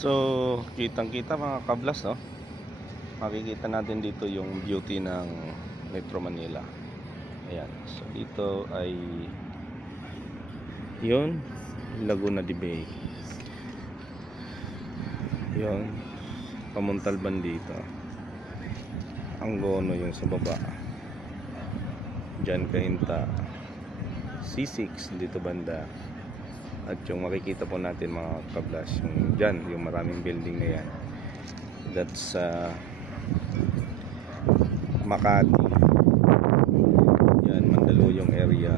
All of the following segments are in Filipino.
So, kitang-kita mga kablas, no? Makikita natin dito yung beauty ng Metro Manila. Ayan. So, dito ay yun, Laguna de Bay. Yun, Pamuntalban dito. Angono yung sa baba. Diyan Kainta. C6 dito banda. At yung makikita po natin mga kablas, yung dyan, yung maraming building na yan, that's Makati. Yan, Mandaluyong area.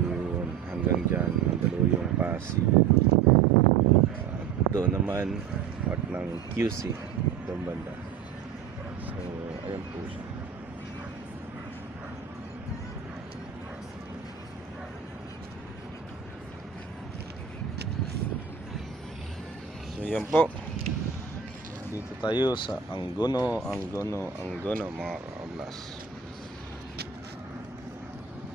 Yun, hanggang dyan, Mandaluyong, Pasig. Doon naman part ng QC doon banda. So ayan po siya. So yan po, dito tayo sa Angono mga kablas.